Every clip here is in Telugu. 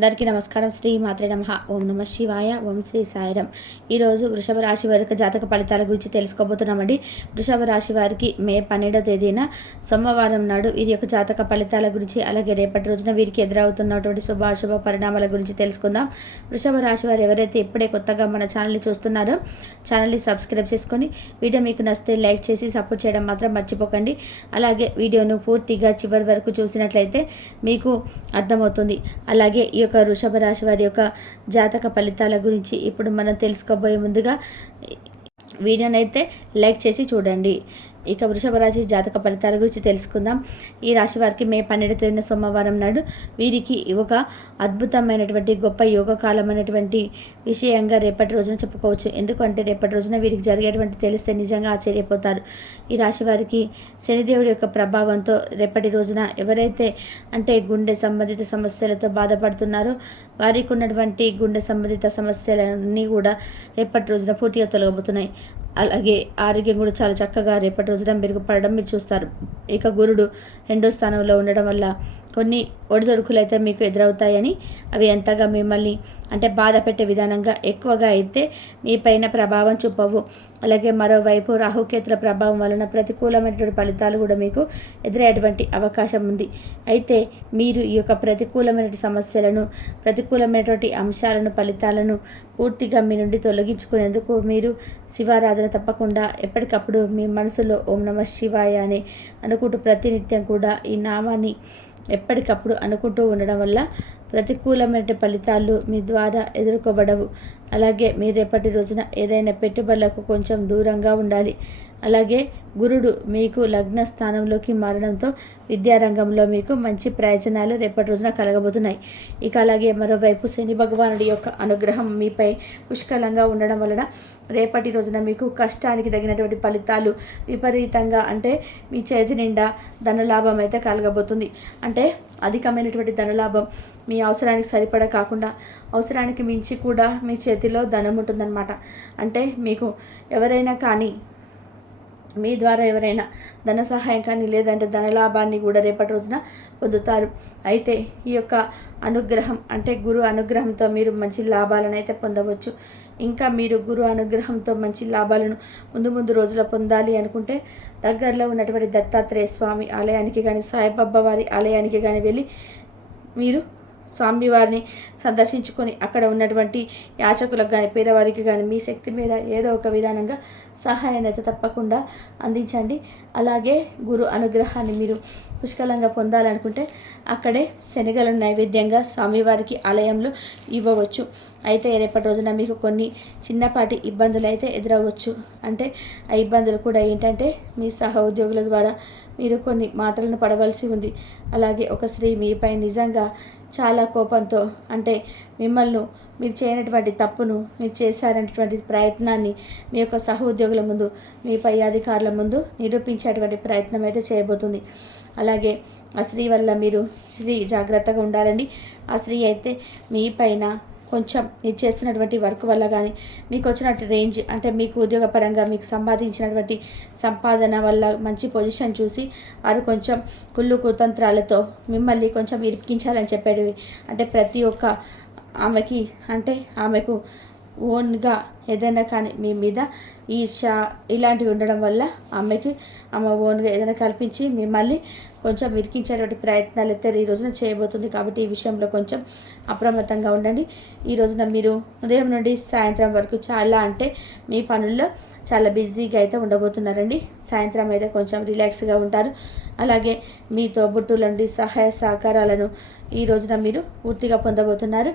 అందరికీ నమస్కారం. శ్రీ మాత్రే నమః. ఓం నమ శివాయ. ఓం శ్రీ సాయిరం. ఈరోజు వృషభ రాశి వారికి జాతక ఫలితాల గురించి తెలుసుకోబోతున్నామండి. వృషభ రాశి వారికి మే 12వ తేదీన సోమవారం నాడు వీరి యొక్క జాతక ఫలితాల గురించి, అలాగే రేపటి రోజున వీరికి ఎదురవుతున్నటువంటి శుభాశుభ పరిణామాల గురించి తెలుసుకుందాం. వృషభ రాశి వారు ఎవరైతే ఇప్పుడే కొత్తగా మన ఛానల్ని చూస్తున్నారో ఛానల్ని సబ్స్క్రైబ్ చేసుకొని, వీడియో మీకు నచ్చితే లైక్ చేసి సపోర్ట్ చేయడం మాత్రం మర్చిపోకండి. అలాగే వీడియోను పూర్తిగా చివరి వరకు చూసినట్లయితే మీకు అర్థమవుతుంది. అలాగే ఈ యొక్క వృషభ రాశి వారి యొక్క జాతక ఫలితాల గురించి ఇప్పుడు మనం తెలుసుకోబోయే ముందుగా వీడియోనైతే లైక్ చేసి చూడండి. ఇక వృషభ రాశి జాతక ఫలితాల గురించి తెలుసుకుందాం. ఈ రాశి వారికి మే 12వ తేదీన సోమవారం నాడు వీరికి ఒక అద్భుతమైనటువంటి గొప్ప యోగకాలం అనేటువంటి విషయంగా రేపటి రోజున చెప్పుకోవచ్చు. ఎందుకంటే రేపటి రోజున వీరికి జరిగేటువంటి తెలిస్తే నిజంగా ఆశ్చర్యపోతారు. ఈ రాశి వారికి శనిదేవుడి యొక్క ప్రభావంతో రేపటి రోజున ఎవరైతే గుండె సంబంధిత సమస్యలతో బాధపడుతున్నారో వారికి ఉన్నటువంటి గుండె సంబంధిత సమస్యలన్నీ కూడా రేపటి రోజున పూర్తిగా తొలగబోతున్నాయి. అలాగే ఆరోగ్యం కూడా చాలా చక్కగా రేపటి రోజున మెరుగుపడడం మీరు చూస్తారు. ఇక గురుడు 2వ స్థానంలో ఉండడం వల్ల కొన్ని ఒడిదొడుకులు అయితే మీకు ఎదురవుతాయని, అవి ఎంతగా మిమ్మల్ని బాధ పెట్టే విధానంగా ఎక్కువగా అయితే మీ పైన ప్రభావం చూపవు. అలాగే మరోవైపు రాహుకేతుల ప్రభావం వలన ప్రతికూలమైనటువంటి ఫలితాలు కూడా మీకు ఎదురయ్యేటువంటి అవకాశం ఉంది. అయితే మీరు ఈ యొక్క ప్రతికూలమైన సమస్యలను, ప్రతికూలమైనటువంటి అంశాలను, ఫలితాలను పూర్తిగా మీ నుండి తొలగించుకునేందుకు మీరు శివారాధన తప్పకుండా ఎప్పటికప్పుడు మీ మనసులో ఓం నమ శివాయ అని అనుకుంటూ ప్రతినిత్యం కూడా ఈ నామాన్ని ఎప్పటికప్పుడు అనుకుంటూ ఉండడం వల్ల ప్రతికూలమైన ఫలితాలు మీ ద్వారా ఎదుర్కోబడవు. అలాగే మీరు రేపటి రోజున ఏదైనా పెట్టుబడులకు కొంచెం దూరంగా ఉండాలి. అలాగే గురుడు మీకు లగ్న స్థానంలోకి మారడంతో విద్యారంగంలో మీకు మంచి ప్రయోజనాలు రేపటి రోజున కలగబోతున్నాయి. ఇక అలాగే మరోవైపు శని భగవానుడి యొక్క అనుగ్రహం మీపై పుష్కలంగా ఉండడం వలన రేపటి రోజున మీకు కష్టానికి తగినటువంటి ఫలితాలు విపరీతంగా మీ చేతి నిండా ధనలాభం అయితే కలగబోతుంది. అధికమైనటువంటి ధనలాభం, మీ అవసరానికి సరిపడా కాకుండా అవసరానికి మించి కూడా మీ చేతిలో ధనం ఉంటుందన్నమాట. మీకు ఎవరైనా కానీ మీ ద్వారా ఎవరైనా ధన సహాయం కానీ లేదంటే ధనలాభాన్ని కూడా రేపటి రోజున పొందుతారు. అయితే ఈ యొక్క అనుగ్రహం గురు అనుగ్రహంతో మీరు మంచి లాభాలను అయితే పొందవచ్చు. ఇంకా మీరు గురు అనుగ్రహంతో మంచి లాభాలను ముందు రోజుల్లో పొందాలి అనుకుంటే దగ్గరలో ఉన్నటువంటి దత్తాత్రేయ స్వామి ఆలయానికి కానీ, సాయిబాబా వారి ఆలయానికి కానీ వెళ్ళి మీరు స్వామివారిని సందర్శించుకొని అక్కడ ఉన్నటువంటి యాచకులకు కానీ, పేదవారికి కానీ మీ శక్తి మీద ఏదో ఒక విధానంగా సహాయాన్ని అయితే తప్పకుండా అందించండి. అలాగే గురు అనుగ్రహాన్ని మీరు పుష్కలంగా పొందాలనుకుంటే అక్కడే శనగలను నైవేద్యంగా స్వామివారికి ఆలయంలో ఇవ్వవచ్చు. అయితే రేపటి రోజున మీకు కొన్ని చిన్నపాటి ఇబ్బందులు అయితే ఎదురవ్వచ్చు. ఆ ఇబ్బందులు కూడా ఏంటంటే మీ సహ ఉద్యోగుల ద్వారా మీరు కొన్ని మాటలను పడవలసి ఉంది. అలాగే ఒక స్త్రీ మీపై నిజంగా చాలా కోపంతో మిమ్మల్ని మీరు చేయనటువంటి తప్పును మీరు చేశారనేటువంటి ప్రయత్నాన్ని మీ యొక్క సహ ఉద్యోగుల ముందు, మీ పై అధికారుల ముందు నిరూపించేటువంటి ప్రయత్నం అయితే చేయబోతుంది. అలాగే ఆ స్త్రీ వల్ల మీరు జాగ్రత్తగా ఉండాలండి. ఆ స్త్రీ అయితే మీ పైన కొంచెం మీరు చేస్తున్నటువంటి వర్క్ వల్ల కానీ, మీకు వచ్చినటువంటి రేంజ్ మీకు ఉద్యోగపరంగా మీకు సంపాదించినటువంటి సంపాదన వల్ల మంచి పొజిషన్ చూసి వారు కొంచెం కుళ్ళు కుతంత్రాలతో మిమ్మల్ని కొంచెం ఇరికించాలని చెప్పేవి. ప్రతి ఒక్క ఆమెకు ఓన్గా ఏదైనా కానీ మీ మీద ఈర్ష ఇలాంటివి ఉండడం వల్ల ఆమె ఓన్గా ఏదైనా కల్పించి మిమ్మల్ని కొంచెం ఇరికించేటువంటి ప్రయత్నాలు అయితే ఈ రోజున చేయబోతుంది. కాబట్టి ఈ విషయంలో కొంచెం అప్రమత్తంగా ఉండండి. ఈ రోజున మీరు ఉదయం నుండి సాయంత్రం వరకు చాలా మీ పనుల్లో చాలా బిజీగా అయితే ఉండబోతున్నారండి. సాయంత్రం అయితే కొంచెం రిలాక్స్గా ఉంటారు. అలాగే మీ తోబుట్టుల నుండి సహాయ సహకారాలను ఈ రోజున మీరు పూర్తిగా పొందబోతున్నారు.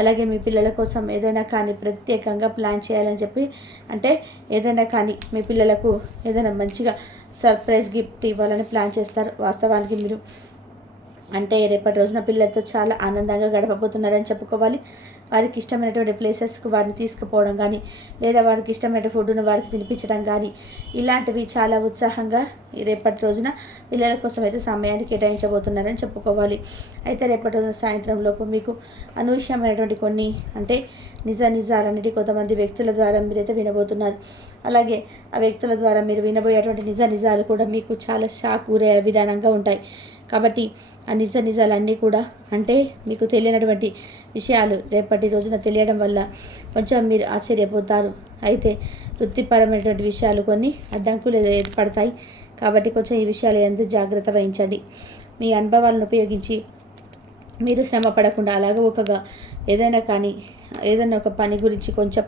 అలాగే మీ పిల్లల కోసం ఏదైనా కానీ ప్రత్యేకంగా ప్లాన్ చేయాలని చెప్పి ఏదైనా కానీ మీ పిల్లలకు ఏదైనా మంచిగా సర్ప్రైజ్ గిఫ్ట్ ఇవ్వాలని ప్లాన్ చేస్తారు. వాస్తవానికి మీరు రేపటి రోజున పిల్లలతో చాలా ఆనందంగా గడపబోతున్నారని చెప్పుకోవాలి. వారికి ఇష్టమైనటువంటి ప్లేసెస్కు వారిని తీసుకుపోవడం కానీ, లేదా వారికి ఇష్టమైన ఫుడ్ను వారికి తినిపించడం కానీ, ఇలాంటివి చాలా ఉత్సాహంగా రేపటి రోజున పిల్లల కోసం అయితే సమయాన్ని కేటాయించబోతున్నారని చెప్పుకోవాలి. అయితే రేపటి రోజున సాయంత్రం లోపు మీకు అనూహ్యమైనటువంటి కొన్ని నిజాలన్నిటి కొంతమంది వ్యక్తుల ద్వారా మీరైతే వినబోతున్నారు. అలాగే ఆ వ్యక్తుల ద్వారా మీరు వినబోయేటువంటి నిజాలు కూడా మీకు చాలా షాక్ ఊరే విధానంగా ఉంటాయి. కాబట్టి ఆ నిజాలన్నీ కూడా అంటే మీకు తెలియనటువంటి విషయాలు రేపటి రోజున తెలియడం వల్ల కొంచెం మీరు ఆశ్చర్యపోతారు. అయితే వృత్తిపరమైనటువంటి విషయాలు కొన్ని అడ్డంకులు ఏర్పడతాయి. కాబట్టి కొంచెం ఈ విషయాలు ఎంతో జాగ్రత్త వహించండి. మీ అనుభవాలను ఉపయోగించి మీరు శ్రమ పడకుండా అలాగే ఏదైనా ఒక పని గురించి కొంచెం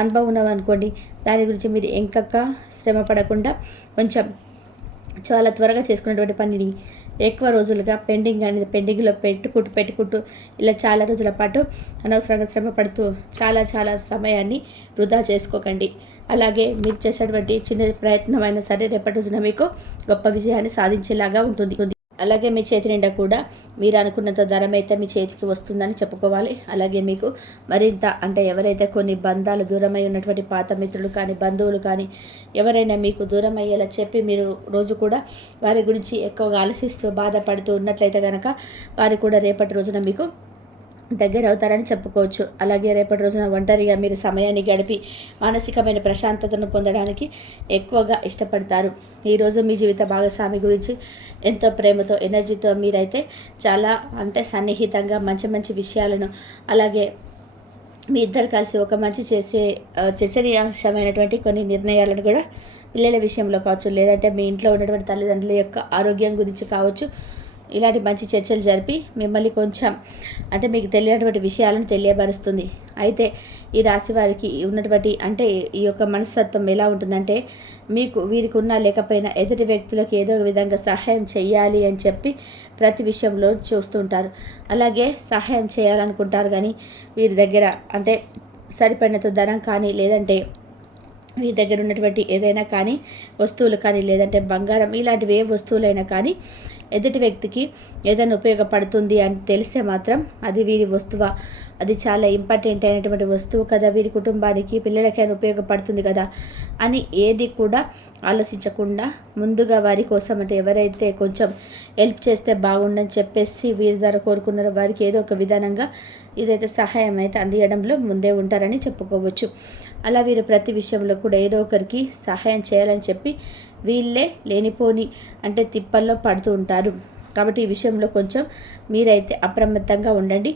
అనుభవం ఉన్నదనుకోండి, దాని గురించి మీరు ఎంకక్క శ్రమ పడకుండా కొంచెం చాలా త్వరగా చేసుకున్నటువంటి పనిని ఎక్కువ రోజులుగా పెండింగ్లో పెట్టుకుంటూ ఇలా చాలా రోజుల పాటు అనవసరంగా శ్రమ పడుతూ చాలా సమయాన్ని వృధా చేసుకోకండి. అలాగే మీరు చేసేటువంటి చిన్న ప్రయత్నమైనా సరే రేపటి రోజున మీకు గొప్ప విజయాన్ని సాధించేలాగా ఉంటుంది. అలాగే మీ చేతి నిండా కూడా మీరు అనుకున్నంత ధరం అయితే మీ చేతికి వస్తుందని చెప్పుకోవాలి. అలాగే మీకు మరింత అంటే ఎవరైతే కొన్ని బంధాలు దూరమై ఉన్నటువంటి పాత మిత్రులు కానీ బంధువులు కానీ ఎవరైనా మీకు దూరం అయ్యేలా చెప్పి మీరు రోజు కూడా వారి గురించి ఎక్కువగా ఆలోచిస్తూ బాధపడుతూ ఉన్నట్లయితే కనుక వారు కూడా రేపటి రోజున మీకు దగ్గర అవుతారని చెప్పుకోవచ్చు. అలాగే రేపటి రోజున ఒంటరిగా మీరు సమయాన్ని గడిపి మానసికమైన ప్రశాంతతను పొందడానికి ఎక్కువగా ఇష్టపడతారు. ఈరోజు మీ జీవిత భాగస్వామి గురించి ఎంతో ప్రేమతో ఎనర్జీతో మీరైతే చాలా అంటే సన్నిహితంగా మంచి విషయాలను అలాగే మీ ఇద్దరు కలిసి ఒక మంచి చేసే చర్చనీయాంశమైనటువంటి కొన్ని నిర్ణయాలను కూడా పిల్లల విషయంలో కావచ్చు, లేదంటే మీ ఇంట్లో ఉన్నటువంటి తల్లిదండ్రుల యొక్క ఆరోగ్యం గురించి కావచ్చు, ఇలాంటి మంచి చర్చలు జరిపి మిమ్మల్ని కొంచెం అంటే మీకు తెలియనటువంటి విషయాలను తెలియబరుస్తుంది. అయితే ఈ రాశి వారికి ఉన్నటువంటి అంటే ఈ యొక్క మనస్తత్వం ఎలా ఉంటుందంటే వీరికి ఉన్నా లేకపోయినా ఎదుటి వ్యక్తులకు ఏదో ఒక విధంగా సహాయం చేయాలి అని చెప్పి ప్రతి విషయంలో చూస్తుంటారు. అలాగే సహాయం చేయాలనుకుంటారు కానీ వీరి దగ్గర అంటే సరిపడినంత ధనం కానీ లేదంటే వీరి దగ్గర ఉన్నటువంటి ఏదైనా కానీ వస్తువులు కానీ లేదంటే బంగారం ఇలాంటివి ఏ వస్తువులైనా కానీ ఎదుటి వ్యక్తికి ఏదైనా ఉపయోగపడుతుంది అని తెలిస్తే మాత్రం అది వీరి వస్తువా, అది చాలా ఇంపార్టెంట్ అయినటువంటి వస్తువు కదా, వీరి కుటుంబానికి పిల్లలకైనా ఉపయోగపడుతుంది కదా అని ఏది కూడా ఆలోచించకుండా ముందుగా వారి కోసం అంటే ఎవరైతే కొంచెం హెల్ప్ చేస్తే బాగుండని చెప్పేసి వీరి ద్వారా కోరుకున్నారో వారికి ఏదో ఒక విధానంగా ఇదైతే సహాయం అయితే అందియడంలో ముందే ఉంటారని చెప్పుకోవచ్చు. అలా వీరు ప్రతి విషయంలో కూడా ఏదో ఒకరికి సహాయం చేయాలని చెప్పి వీళ్ళే లేనిపోని అంటే తిప్పల్లో పడుతూ ఉంటారు. కాబట్టి ఈ విషయంలో కొంచెం మీరైతే అప్రమత్తంగా ఉండండి.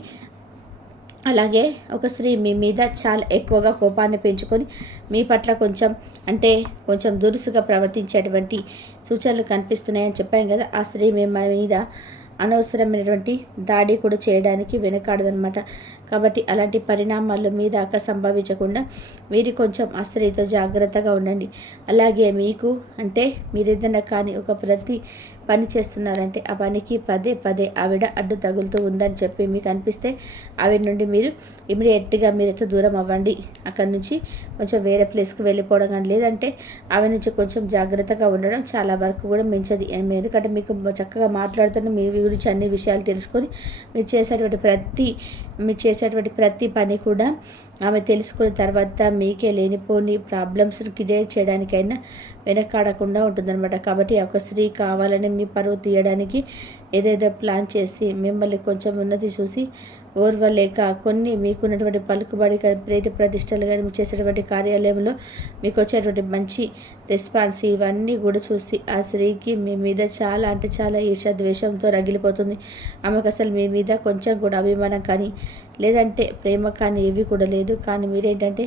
అలాగే ఒక స్త్రీ మీ మీద చాలా ఎక్కువగా కోపాన్ని పెంచుకొని మీ పట్ల కొంచెం దురుసుగా ప్రవర్తించేటువంటి సూచనలు కనిపిస్తున్నాయని చెప్పాను కదా, ఆ స్త్రీ మీ మీద అనవసరమైనటువంటి దాడి కూడా చేయడానికి వెనకాడదనమాట. కాబట్టి అలాంటి పరిణామాలు మీ దాకా సంభవించకుండా మీరు కొంచెం ఆ స్త్రీతో జాగ్రత్తగా ఉండండి. అలాగే మీకు అంటే మీరు ఏదైనా కానీ ఒక ప్రతి పని చేస్తున్నారంటే ఆ పనికి పదే ఆవిడ అడ్డు తగులుతూ ఉందని చెప్పి మీకు అనిపిస్తే ఆవిడ నుండి మీరు ఇమీడియట్గా మీరైతే దూరం అవ్వండి. అక్కడి నుంచి కొంచెం వేరే ప్లేస్కి వెళ్ళిపోవడం కానీ లేదంటే ఆవిడ నుంచి కొంచెం జాగ్రత్తగా ఉండడం చాలా వరకు కూడా మించది. ఎందుకంటే మీకు చక్కగా మాట్లాడుతున్న మీ గురించి అన్ని విషయాలు తెలుసుకొని మీరు చేసేటువంటి ప్రతి పని కూడా ఆమె తెలుసుకున్న తర్వాత మీకే లేనిపోని ప్రాబ్లమ్స్ని క్రియేట్ చేయడానికైనా వెనకాడకుండా ఉంటుందన్నమాట. కాబట్టి ఒక స్త్రీ కావాలని మీ పరువు తీయడానికి ఏదేదో ప్లాన్ చేసి మిమ్మల్ని కొంచెం ఉన్నతి చూసి ఓర్వలేక కొన్ని మీకున్నటువంటి పలుకుబడి కానీ ప్రీతి ప్రతిష్టలు కానీ మీరు చేసేటువంటి కార్యాలయంలో మీకు వచ్చేటువంటి మంచి రెస్పాన్స్ ఇవన్నీ కూడా చూసి ఆ స్త్రీకి మీ మీద చాలా అంటే చాలా ఈర్ష్య ద్వేషంతో రగిలిపోతుంది. ఆమెకు అసలు మీ మీద కొంచెం కూడా అభిమానం కానీ లేదంటే ప్రేమ కానీ ఏవి కూడా లేదు. కానీ మీరేంటంటే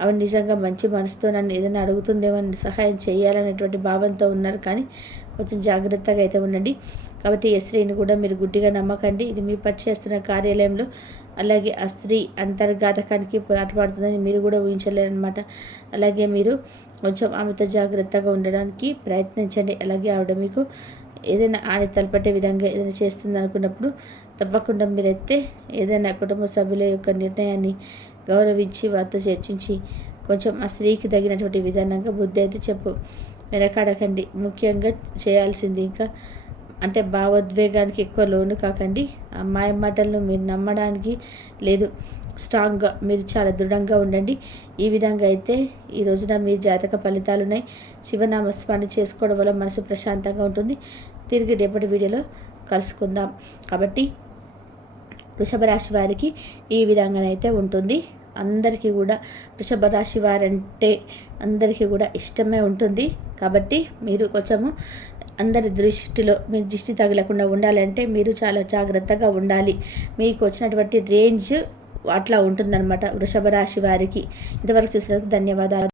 ఆవిడ నిజంగా మంచి మనసుతో నన్ను ఏదైనా అడుగుతుందేమో సహాయం చేయాలనేటువంటి భావంతో ఉన్నారు. కానీ కొంచెం జాగ్రత్తగా అయితే ఉండండి. కాబట్టి ఈ స్త్రీని కూడా మీరు గుడ్డిగా నమ్మకండి. ఇది మీ పని చేస్తున్న కార్యాలయంలో అలాగే ఆ స్త్రీ అంతర్ఘాతకానికి పాటుపడుతుందని మీరు కూడా ఊహించలేరనమాట. అలాగే మీరు కొంచెం ఆమెతో జాగ్రత్తగా ఉండడానికి ప్రయత్నించండి. అలాగే ఆవిడ మీకు ఏదైనా ఆని తలపట్టే విధంగా ఏదైనా చేస్తుంది అనుకున్నప్పుడు తప్పకుండా మీరైతే ఏదైనా కుటుంబ సభ్యుల యొక్క నిర్ణయాన్ని గౌరవించి వారితో చర్చించి కొంచెం ఆ స్త్రీకి తగినటువంటి విధానంగా బుద్ధి అయితే వెనకాడకండి. ముఖ్యంగా చేయాల్సింది ఇంకా అంటే భావోద్వేగానికి ఎక్కువ లోను కాకండి. అమ్మాయి మాటలను మీరు నమ్మడానికి లేదు. స్ట్రాంగ్గా మీరు చాలా దృఢంగా ఉండండి. ఈ విధంగా అయితే ఈ రోజున మీ జాతక ఫలితాలు ఉన్నాయి. శివనామస్మరణ చేసుకోవడం వల్ల మనసు ప్రశాంతంగా ఉంటుంది. తిరిగి రేపటి వీడియోలో కలుసుకుందాం. కాబట్టి వృషభ రాశి వారికి ఈ విధంగానైతే ఉంటుంది. అందరికీ కూడా వృషభ రాశి వారంటే అందరికీ కూడా ఇష్టమే ఉంటుంది. కాబట్టి మీరు కొంచెము అందరి దృష్టిలో మీకు దిష్టి తగలకుండా ఉండాలంటే మీరు చాలా జాగ్రత్తగా ఉండాలి. మీకు వచ్చినటువంటి రేంజ్ అట్లా ఉంటుందన్నమాట వృషభ రాశి వారికి. ఇంతవరకు చూసినందుకు ధన్యవాదాలు.